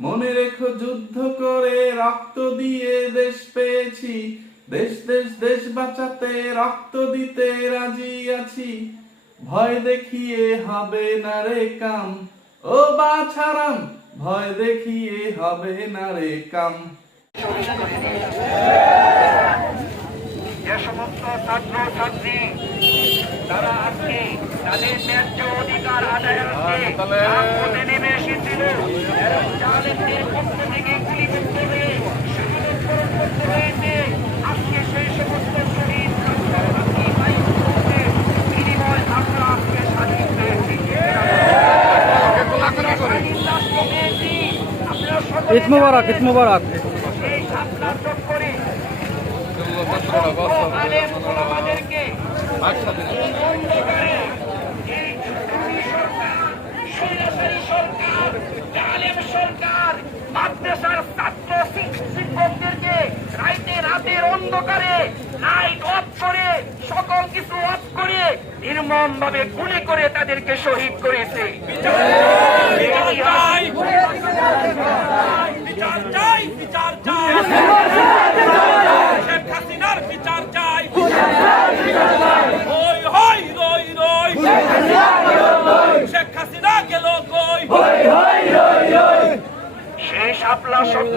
মনে রেখো যুদ্ধ করে রক্ত দিয়ে দেশ পেয়েছি। দেশ দেশ দেশ বাঁচাতে রক্ত দিতে রাজি আছি। ভয় দেখিয়ে হবে না রে কাম। ও বা বাছারাম, ভয় দেখিয়ে হবে না রে কাম। সমস্ত ছাত্র ছাত্রী তারা আজকে তাদের ন্যায্য অধিকার আদায়ের রাজপথে নেমে এসেছিল। জালেমদের পক্ষ থেকে গুলিবিদ্ধ হয়ে শাহাদতবরণ করতে হয়েছে আজকে সেই সমস্ত শহীদ ছাত্র ছাত্রী ভাই বোনদের বিনিময় আমরা আজকে স্বাধীন পেয়েছি। স্বাধীন রাষ্ট্র পেয়েছি আপনারা সকলে ঈদ মুবারক ঈদ মুবারক। এই সাতটা চক্করে আলেম ওলামাদেরকে রাতের অন্ধকারে লাইট অফ করে সকল কিছু অফ করে নির্মম ভাবে গুলি করে তাদেরকে শহীদ করেছে শেখ হাসিনার বিচার চাই হই হই রই রই শেখ হাসিনা গেল কই সেই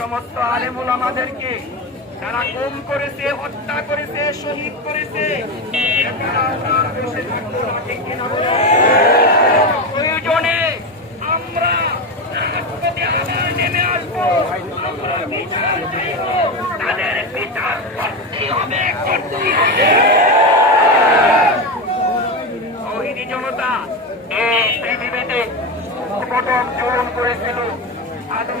সমস্ত আলেমুল আমাদেরকে তারা গুম করেছে, হত্যা করেছে, শহীদ করেছে? প্রয়োজনে আমরা আমরা জনতা এই পৃথিবীতে প্রথম জীবন করেছিল, আদম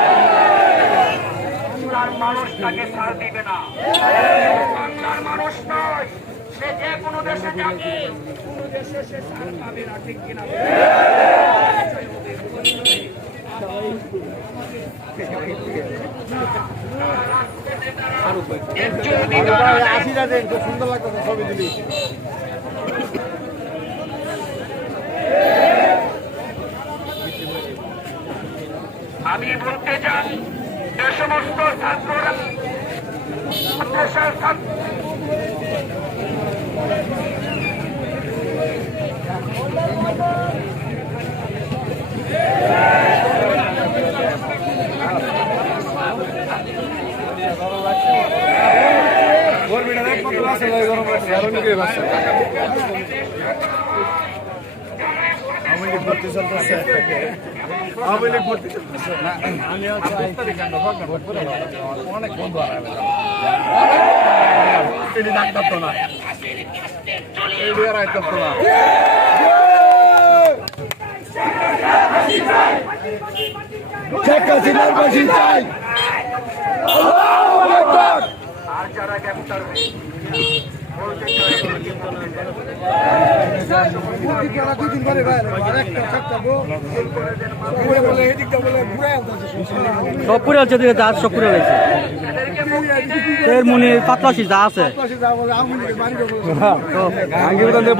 বাংলার মানুষ তাকে ছাড় দিবে না। বাংলার মানুষ নয় সে যে কোনো দেশে যাবে। কোনো দেশে সে ছাড় পাবে না ঠিক কিনা? আশিটা দেন খুব সুন্দর লাগতো ছবি দিলি আমি বলতে চাই সমস্ত ছাত্ররা গরম লাগছে আর আমি লিখ ভর্তি চলতেছে আমি লিখ ভর্তি চলতেছে না আমি অনেক বন্ধু এটি ডাক্তার তো না আর আইতাম তো না শেখ হাসিনার ফাঁসি চাই আল্লাহু আকবার আর যারা চাই সব পুরে আছে দিকে যা সব পুরে রয়েছে। এর মনে পাতলাশি যা আছে।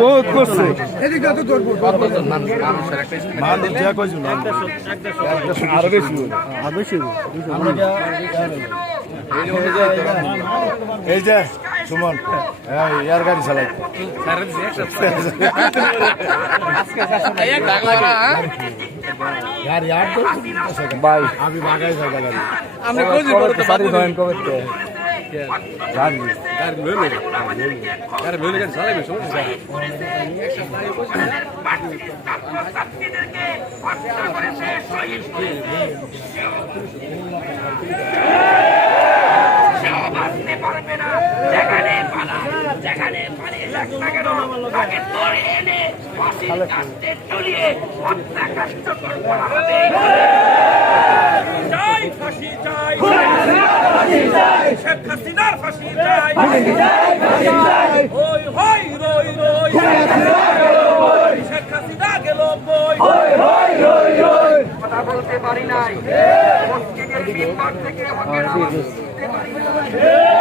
বহুত করছে আরও বেশি। আর বেশি। এই যে সুমন ইয়ার গাড়ি চালাই। ভাই আমি বাগাই যাই গাড়ি। আমরা তো সারি ধরেন কবে তে গাড়ি গাড়ি লইলো গাড়ি লইলো গাড়ি চালাইবে সমস্যা বাঁচতে পারবে না। যেখানে পালা যেখানে পালিয়ে যাক না কেন তাকে ধরে এনে ফাঁসির ঝুলিয়ে হত্যা কার্যকর করা হবে। চাই ফাঁসি চাই। শেখ হাসিনার ফাঁসি চাই। ওই হই রই রই। শেখ হাসিনা গেল বই। কথা বলতে পারি নাই। মসজিদের মিম্বার থেকে পারি নাই।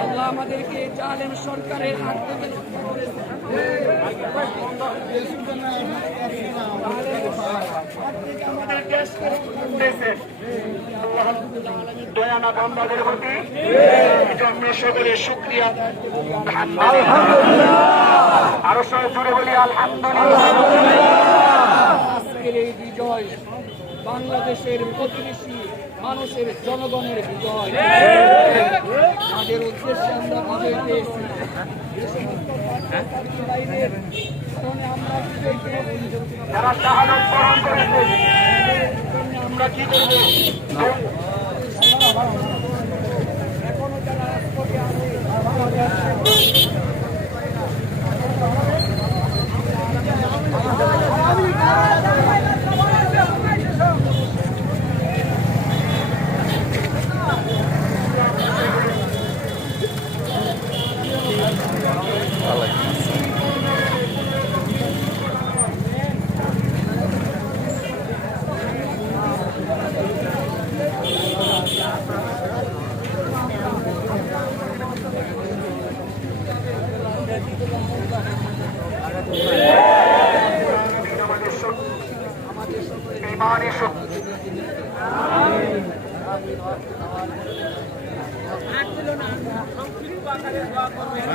আল্লাহ আমাদেরকে জালেম সরকারের হাত থেকে রক্ষা করেছে আমাদের দেশকে রক্ষা করেছেন আল্লাহ দয়ানা বান্দাদের প্রতি জন্ম সকলে শুক্রিয়া আরও সবাই জুড়ে বলি আলহামদুলিল্লাহ। আজকের এই বিজয় বাংলাদেশের প্রতিবেশী মানুষের জনগণের বিজয়। তাদের উদ্দেশ্যে আমরা বিজয় পেয়েছি আমরা কি করব? এখনও যারা রাজপথে আছে।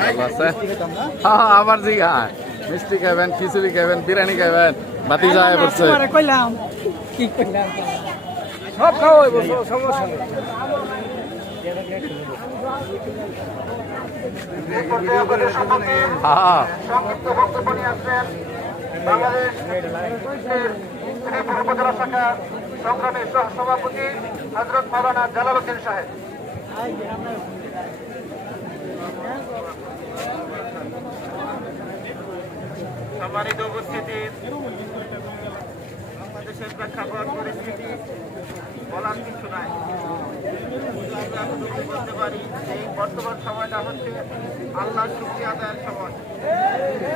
হ্যাঁ আবার জিগা মিষ্টি খাবেন খিচুড়ি খাবেন বিরিয়ানি খাবেন বাতি যায় পড়ছে কইলাম কি কইলাম? সব খাওয়াইব সমস্যা নেই। হ্যাঁ সংক্ষিপ্ত বক্তব্য নিয়ে আসছেন বাংলাদেশ শ্রীপুর উপজেলা শাখা সংগ্রামী সহ সভাপতি হজরত মৌলানা জালালউদ্দিন সাহেব সম্মানিত উপস্থিতি। বাংলাদেশের প্রেক্ষাপট, পরিস্থিতি বলার কিছু নাই। আমরা এতটুকু বলতে পারি, এই বর্তমান সময়টা হচ্ছে আল্লাহ শুক্রিয়া আদায়ের সময়।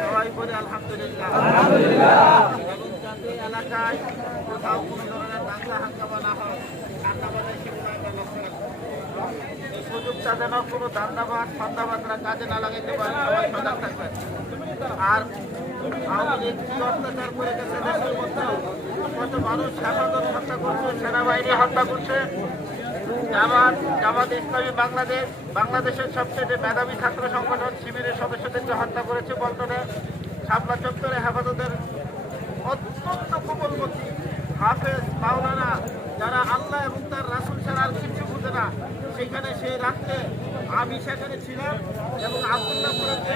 সবাই বলে আলহামদুলিল্লাহ। এবং যাতে এলাকায় কোথাও কোনো ধরনের দাঙ্গা, হাঙ্গামা না হয় সেগুলো আমরা লক্ষ্য সুযোগটা যেন কোনো দান্দাবাদ ফান্দাবাদরা কাজে না লাগাইতে পারে, সবাই সজাগ থাকবেন। আর আওয়ামী অত্যাচার করে গেছে কত মানুষ হেফাজত হত্যা করছে সেনাবাহিনী হত্যা করছে জামাত জামাত বাংলাদেশ বাংলাদেশের সবচেয়ে মেধাবী ছাত্র সংগঠন শিবিরের সদস্যদেরকে হত্যা করেছে পল্টনে শাপলা চত্বরে হেফাজতের অত্যন্ত কোমলমতি হাফেজ মাওলানা যারা আল্লাহ এবং তার রাসুল ছাড়া আর কিছু বুঝে না সেখানে সেই রাত্রে আমি সেখানে ছিলাম এবং আবদুল্লাপুরের যে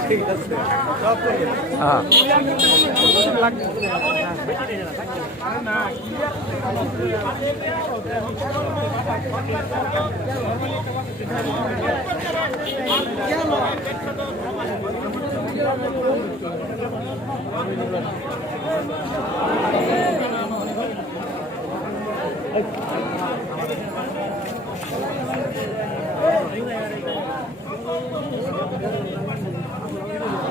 ছিল বলবারের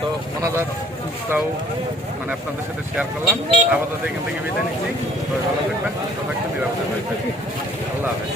তো মোনাজাতটাও মানে আপনাদের সাথে শেয়ার করলাম। আপাতত এখান থেকে বিদায় নিচ্ছি। ভালো থাকবেন, সুস্থ থাকবেন, নিরাপদে থাকবেন। আল্লাহ হাফেজ।